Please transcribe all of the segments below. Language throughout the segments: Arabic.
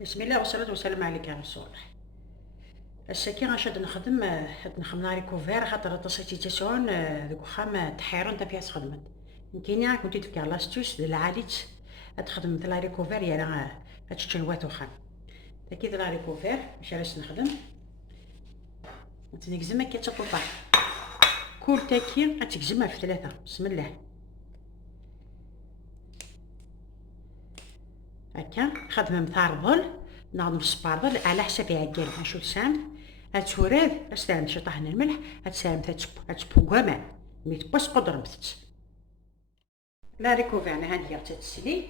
بسم الله والصلاة والسلام عليك يا رسول الله. الساكي غنشد نخدم نخدم ريكوفير خاطر تصيتي تسعون ذوك وخام تحيرون نتا فيها تخدمت. يمكن كنتي تفكر لاستوس ديال العاليت تخدم مثل ريكوفير يا راه هتشتنوات وخام تاكيد لا ريكوفير باش علاش نخدم تنقزم هكا تطوطا كل تاكي غتقزمها في ثلاثة. بسم الله هكا خدمة متعرضل نخدم السبارضل على حساب عقال نشوف سام هتوراد استعمل شي طحن الملح هتسالم هتبو كمان ميت باس قدر متت لا ريكوفيرنا هادي تتسلي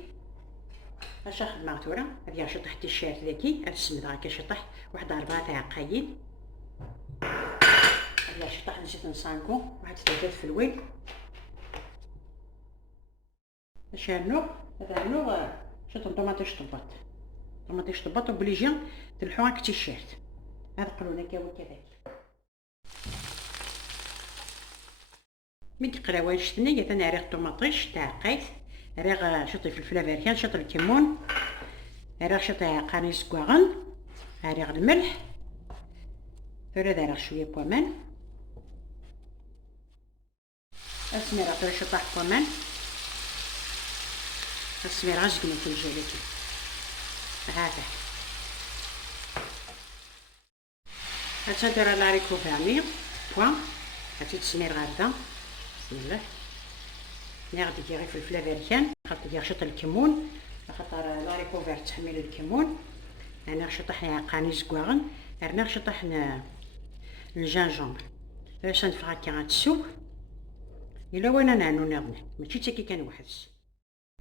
اش خدمة تورا هادي شطح تيشيرت ذاكي هتسمد هكا شطح واحد 4 تاع عقايد هادي شطح نسيت نصانكو واحد 3 في الويل اش هانو هذا هانو شطن طوماطيش طباط طوماطيش طباط وبليجي تلحو هاك تيشيرت هذا قلونا كا وكذاك من قراوان شتني ثاني ريغ طوماطيش تاع قيث ريغ شطي فلفله باركان شطي الكمون ريغ شطي قانيس كواغن ريغ الملح ثورة ريغ شويه بومان اسمير عطير شطاح بومان اسمير عزق من الجلاتي هذا هتندير لا ريكوفيرني بوان هاتي تسمير غادا بسم الله ناخد غير فلفله باركان خاطر غير شط الكمون خاطر لا ريكوفير تحمل الكمون انا شطح قانيس كواغن رنا شطح الجانجومبر باش نفرا كي غتسوق الا وانا نعنو ناضني ماشي تا كي كان وحدس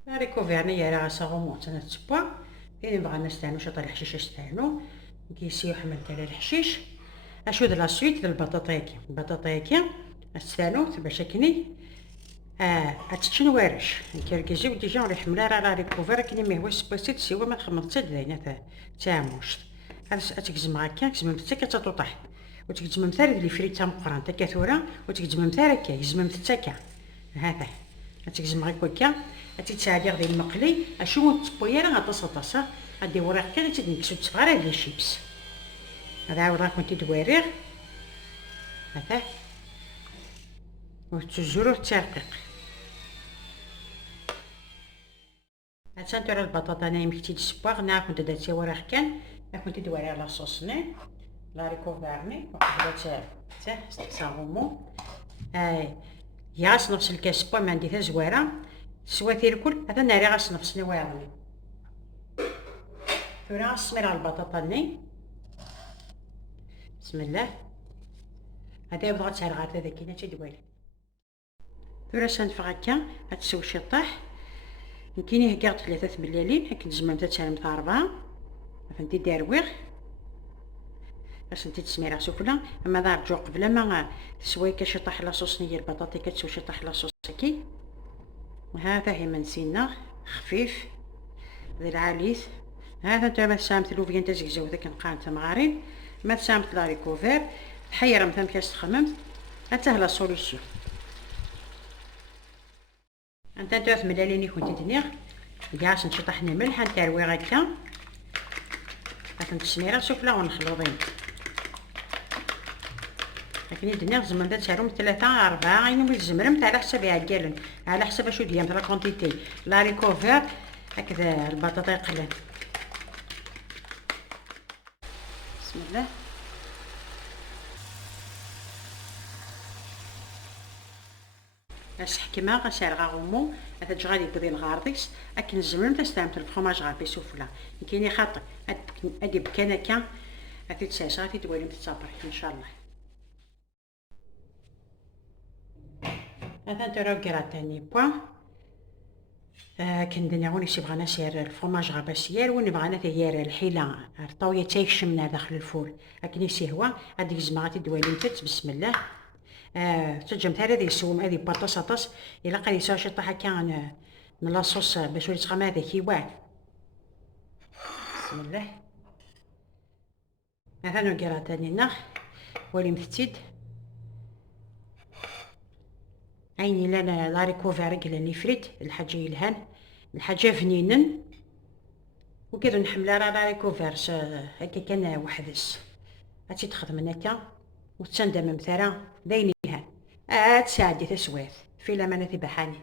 لا ريكوفيرني راه صاغومون تاع تسبا الا بغا نستعملو شطح الحشيش استعملو كيسيو حمل تاع الحشيش اشود لا سويت ديال البطاطاكي البطاطاكي استعملو باش كني هتشنو وارش كيركزيو ديجا راه حمله راه ريكوفير كني ما هو سباسيت سوا ما خمرت داينا تاع موش تقزم هكا تقزم حتى كتطوطح وتقزم مثال لي فريتا مقران تا كثوره وتقزم مثال هكا يقزم تتاكا هذا تقزم هكا هكا تتسالي ديال المقلي اشوفو الطبويره غطاسه غادي وراك كان تنكسو تصغار على الشيبس هذا وراك كنت دواريغ هذا وتجرو الترقيق هتندير البطاطا نايم كتي دسباغ نا كنت درتي وراه كان كنت دواري على صوصني لا ريكوفيرني وقبلت حتى صاغومو ياس نفس الكاس با ما عندي زويره سواتي الكل هذا ناري غاس نفسني واعرني ثورا غنسمير على البطاطا ني بسم الله هذا يبغى تسرغات هذا كي نتا دوالي ثورا سنفغ هكا هتسوي شطاح يمكن هكا 3 ملالين هاك نجمع تاع 4 فهمتي دارويغ باش انت تسميرها سفلى اما دار جو قبل ما تسوي كشطح لاصوص ديال البطاطا كتسوي شطح لاصوص كي وهذا هي منسينا خفيف ذي العاليث هذا نتا ما سامت لوفيا نتا زكزاو ذاك نقان تا مغارين ما سامت لا ريكوفير حيره مثلا كاش تخمم حتى لا سوليسيون انت 3 ملالين كنت تنيغ كاع نشطحني ملح نتاروي هكا هاك نتسميرها سفلى ونخلوطين لكن يدنا زعما تاعهم 3 4 يوم الزمرم على حسب عقالن على حسب شو ديال لا كونتيتي لا ريكوفير هكذا البطاطا يقلن بسم الله الحكمه غسالغا غومو هذا جغادي يقضي الغارضيس لكن الزمرم تستعمل الفرماج غابي سفلى كاين خاطر ادي بكنكه هاتي تساس غادي توالي متصابر ان شاء الله هذا نديرو كراتاني بوان كندير وين بغانا نسير الفرماج غاباسيال وين بغانا تيار الحيله الطاويه تيشمنا داخل الفور لكن يسيهوا هذيك الزماره دوالي نتت بسم الله تجمت هذه يسوم هذه بطاطا طاس الا قال يسوي شي طاحه كان من لاصوص باش يتقام هذاك يواه بسم الله هذا نقرا تاني نخ ولي مفتيد عيني لا ريكوفير قال لي فريت الحاجه يلهان الحاجه فنينن وكذا نحملها راه لاريكوفيرش هكا كان وحدس. هاتي تخدم هكا وتسندم مثلا داينيها. تساعدي تسوات في لمانة بحالي.